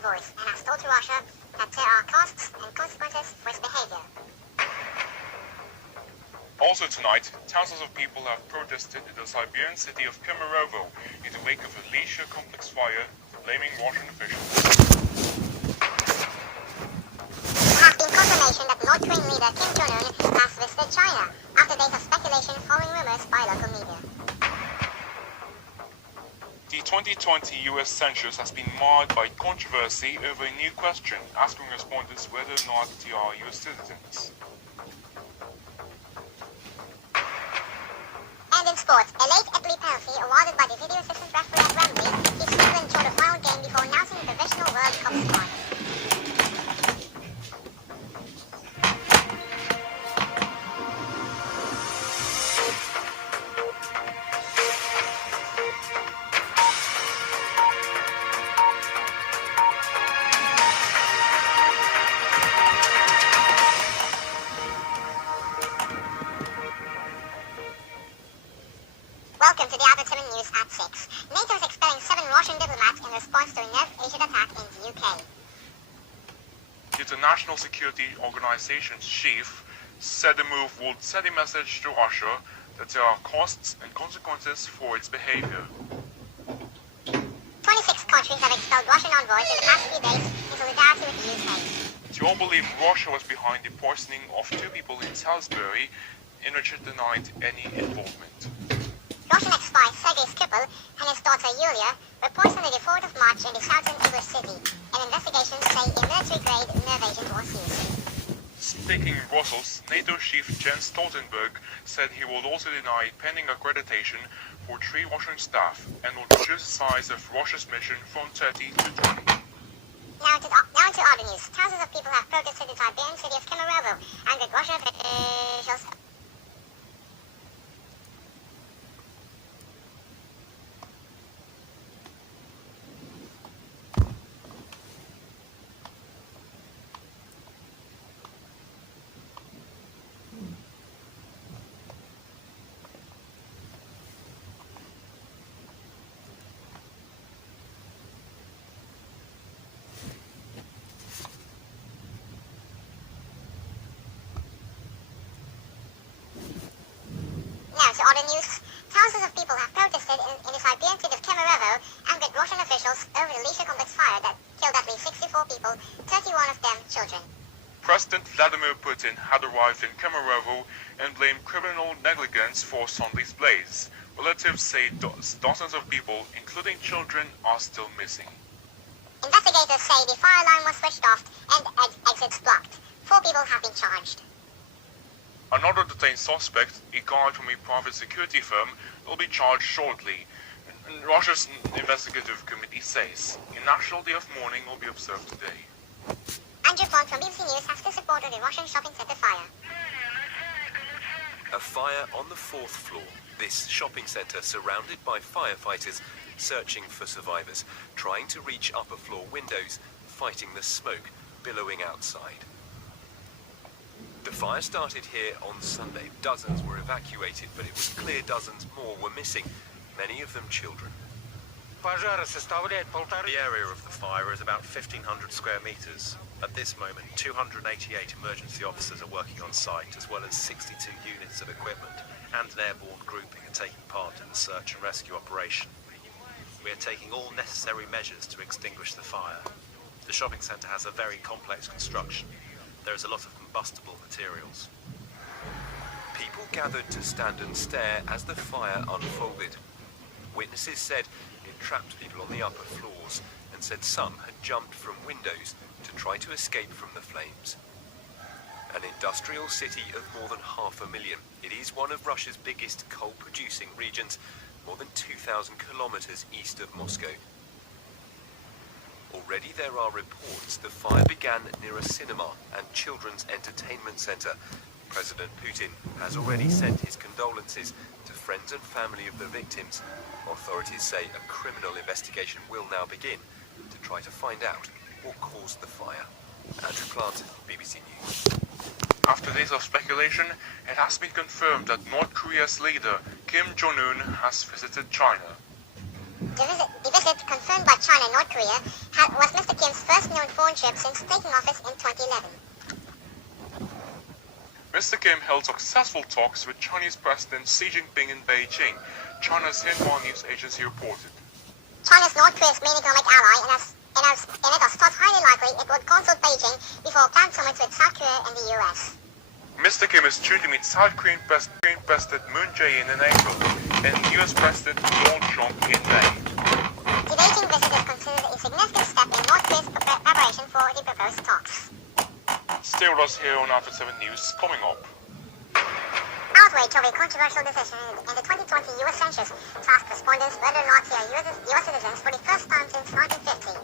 voice and has told to Russia that there are costs and consequences for its behavior. Also tonight, thousands of people have protested in the Siberian city of Kemerovo in the wake of a leisure complex fire, blaming Russian officials. There has been confirmation that North Korean leader Kim Jong-un has visited China after days of speculation following rumors by local media. The 2020 US census has been marred by controversy over a new question, asking respondents whether or not they are US citizens. And in sports, a late ep4 penalty awarded by the video assistant referee at Wembley keeps England short of final game before announcing the provisional World Cup squad. Welcome to the Entatement news at 6. NATO is expelling 7 Russian diplomats in response to a nerve-agent attack in the UK. The International Security Organization's chief said the move would send a message to Russia that there are costs and consequences for its behavior. 26 countries have expelled Russian envoys in the past few days in solidarity with the UK. They all believe Russia was behind the poisoning of 2 people in Salisbury, in which it denied any involvement. Russian ex-spy Sergei Skripal and his daughter Yulia were poisoned on the 4th of March in the southern English city, and investigations say a military-grade nerve agent was used. Speaking in Brussels, NATO chief Jens Stoltenberg said he would also deny pending accreditation for 3 Russian staff and will reduce the size of Russia's mission from 30 to 20. Now to other news. Thousands of people have protested in the Siberian city of Kemerovo, and with Russian officials Now to other news. Thousands of people have protested in the Siberian city of Kemerovo and with Russian officials over the leisure complex fire that killed at least 64 people, 31 of them children. President Vladimir Putin had arrived in Kemerovo and blamed criminal negligence for Sunday's blaze. Relatives say dozens of people, including children, are still missing. Investigators say the fire alarm was switched off and exits blocked. 4 people have been charged. Another detained suspect, a guard from a private security firm, will be charged shortly. And Russia's investigative committee says a national day of mourning will be observed today. Andrew Pond from BBC News has to support on the Russian shopping center fire. A fire on the 4th floor. This shopping center surrounded by firefighters searching for survivors, trying to reach upper floor windows, fighting the smoke billowing outside. The fire started here on Sunday. Dozens were evacuated, but it was clear dozens more were missing, many of them children. The area of the fire is about 1,500 square meters. At this moment, 288 emergency officers are working on site, as well as 62 units of equipment and an airborne grouping are taking part in the search and rescue operation. We are taking all necessary measures to extinguish the fire. The shopping centre has a very complex construction. There is a lot of combustible materials. People gathered to stand and stare as the fire unfolded. Witnesses said it trapped people on the upper floors and said some had jumped from windows to try to escape from the flames. An industrial city of more than 500,000, it is one of Russia's biggest coal-producing regions, more than 2,000 kilometers east of Moscow. Already there are reports the fire began near a cinema and children's entertainment center. President Putin has already sent his condolences to friends and family of the victims. Authorities say a criminal investigation will now begin to try to find out what caused the fire. Andrew Plant, BBC News. After days of speculation, it has been confirmed that North Korea's leader, Kim Jong-un, has visited China. The visit confirmed by China and North Korea was Mr. Kim's first trip since taking office in 2011. Mr. Kim held successful talks with Chinese President Xi Jinping in Beijing, China's Xinhua news agency reported. China's northwest main economic ally, and it was thought highly likely it would consult Beijing before planned summits with South Korea and the US. Mr. Kim is due to meet South Korean President Moon Jae-in in April and US President Donald Trump in May. The Beijing visit is considered a significant step in North Korea's preparation for the proposed talks. Stay with us here on After 7 News coming up. Outrage over a controversial decision in the 2020 U.S. Census to ask respondents whether or not they are U.S. citizens for the first time since 1950.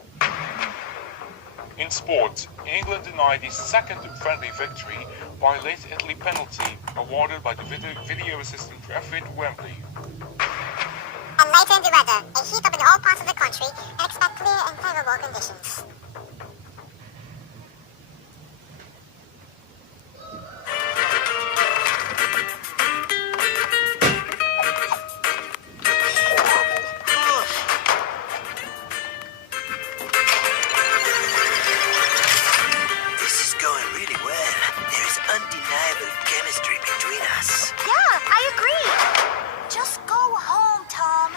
In sport, England denied the second friendly victory by late Italy penalty awarded by the video assistant referee at Wembley. And later in the weather, a heat up in all parts of the country and expect clear and favorable conditions. Undeniable chemistry between us. Yeah, I agree. Just go home, Tom.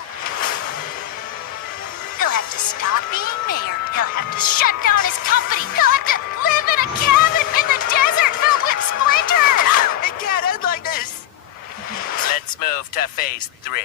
He'll have to stop being mayor. He'll have to shut down his company. He'll have to live in a cabin in the desert filled with splinters. It can't end like this. Let's move to phase 3.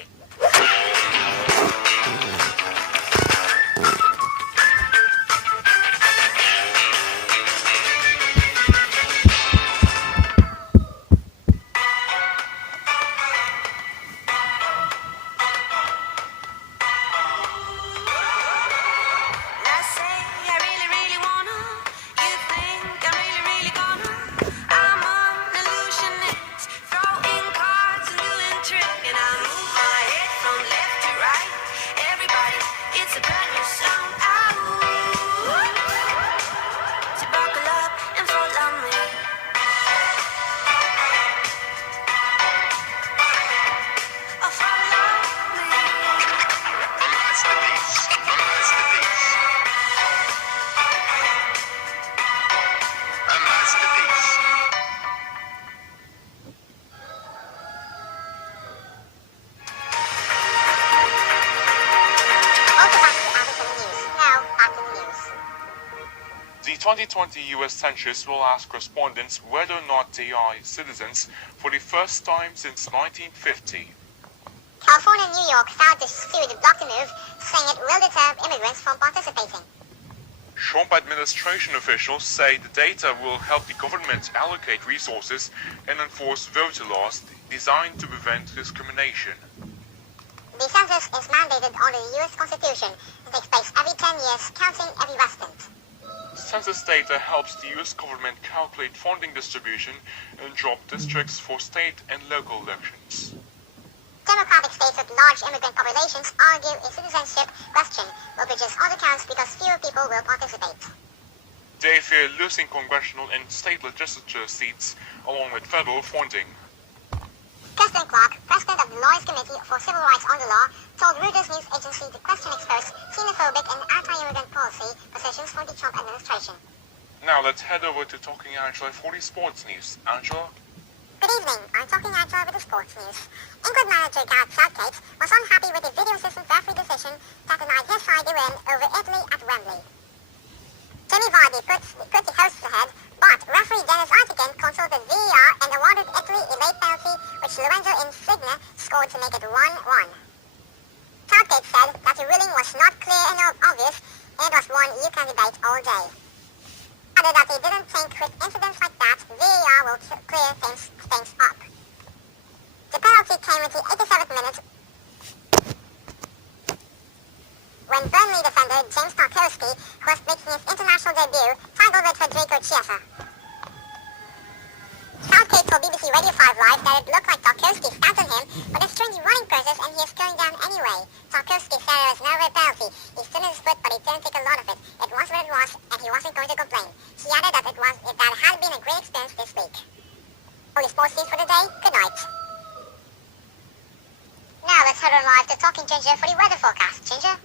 The 2020 U.S. Census will ask respondents whether or not they are citizens for the first time since 1950. California and New York filed to sue to block the move, saying it will deter immigrants from participating. Trump administration officials say the data will help the government allocate resources and enforce voter laws designed to prevent discrimination. The census is mandated under the U.S. Constitution and takes place every 10 years, counting every resident. Census data helps the U.S. government calculate funding distribution and drop districts for state and local elections. Democratic states with large immigrant populations argue a citizenship question will produce other counts because fewer people will participate. They fear losing congressional and state legislature seats along with federal funding. President Clark, president of the Lawyers Committee for Civil Rights under Law, told Reuters news agency to question exposed xenophobic and anti-immigrant policy positions from the Trump administration. Now let's head over to Talking Angela for the sports news. Angela? Good evening. I'm Talking Angela with the sports news. England manager Gareth Southgate was unhappy with the video assistant referee decision that denied his side a win over Italy at Wembley. Jamie Vardy put the hosts ahead, but referee Dennis Artigan consulted VAR and awarded Italy a late penalty, which Lorenzo Insigne scored to make it 1-1. Southgate said that the ruling was not clear and obvious, and it was one you can debate all day. Added that he didn't think with incidents like that, VAR will clear things up. The penalty came in the 87th minute when Burnley defender James Tarkowski, who was making his international debut, tangled with Federico Chiesa. Southgate told BBC Radio 5 Live that it looked like Tarkowski stepped on him, but it's during the running process and he is going down anyway. Tarkowski said it was never a penalty. He stood in his foot, but he didn't think a lot of it. It was what it was, and he wasn't going to complain. He added that it had been a great experience this week. Only sports news for the day. Good night. Now let's head on live to Talking Ginger for the weather forecast. Ginger?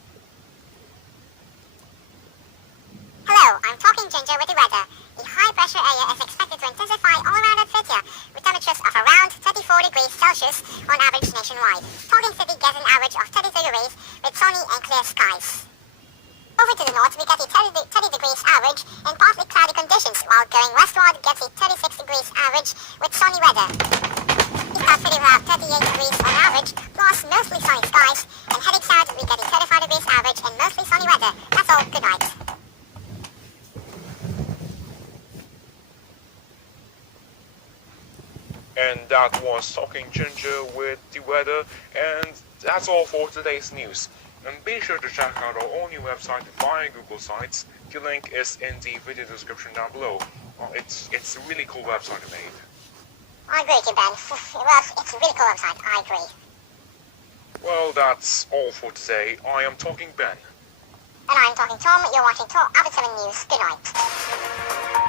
Hello, I'm Talking Ginger temperatures on average nationwide. Talking City gets an average of 33 degrees with sunny and clear skies. Over to the north, we get a 30 degrees average and partly cloudy conditions, while going westward gets a 36 degrees average with sunny weather. East City will have 38 degrees on average, plus mostly sunny skies, and heading south, we get a 35 degrees average and mostly sunny weather. That's all. Good night. And that was Talking Ginger with the weather, and that's all for today's news. And be sure to check out our all-new website via Google Sites. The link is in the video description down below. Well, it's a really cool website I made. I agree with you, Ben. Well, it's a really cool website. I agree. Well, that's all for today. I am Talking Ben. And I'm Talking Tom. You're watching Top Avid 7 News. Good night.